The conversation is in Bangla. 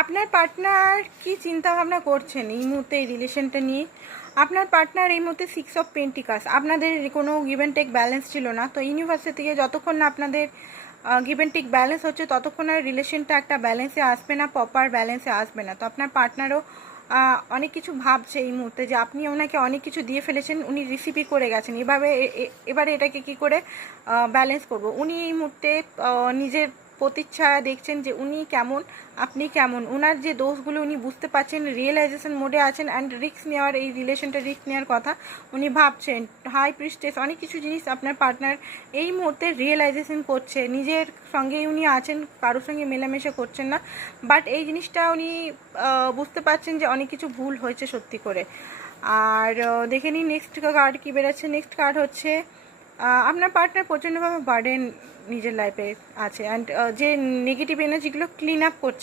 আপনার পার্টনার কি চিন্তা ভাবনা করছেন এই মুহূর্তে এই রিলেশনটা নিয়ে? আপনার পার্টনার এই মুহূর্তে 6 অফ পেন্টিকালস, আপনাদের কোনো গিভ অ্যান্ড টেক ব্যালেন্স ছিল না, তো ইউনিভার্সিটি থেকে যতক্ষণ না আপনাদের গিভ অ্যান্ড টেক ব্যালেন্স হচ্ছে ততক্ষণ আর রিলেশনটা একটা ব্যালেন্সে আসবে না, প্রপার ব্যালেন্সে আসবে না। তো আপনার পার্টনারও অনেক কিছু ভাবছে এই মুহূর্তে যে আপনি ওনাকে অনেক কিছু দিয়ে ফেলেছেন, উনি রিসিভই করে গেছেন, এবারে এটাকে কি করে ব্যালেন্স করব। উনি এই মুহূর্তে নিজের প্রতিচ্ছায়া দেখছেন যে উনি কেমন, আপনি কেমন, ওনার যে দোষগুলো উনি বুঝতে পারছেন, রিয়েলাইজেশন মোডে আছেন অ্যান্ড রিস্ক নেওয়ার, এই রিলেশনটা রিস্ক নেওয়ার কথা উনি ভাবছেন। হাই প্রিস্টেস অনেক কিছু জিনিস আপনার পার্টনার এই মুহূর্তে রিয়েলাইজেশন করছে। নিজের সঙ্গেই উনি আছেন, কারোর সঙ্গে মেলামেশা করছেন না, বাট এই জিনিসটা উনি বুঝতে পারছেন যে অনেক কিছু ভুল হয়েছে সত্যি করে। আর দেখে নিই নেক্সট কার্ড কী বেরোচ্ছে। নেক্সট কার্ড হচ্ছে আপনার পার্টনার প্রচণ্ডভাবে বার্ডেন নিজের লাইফে আছে অ্যান্ড যে নেগেটিভ এনার্জিগুলো ক্লিন আপ করছে।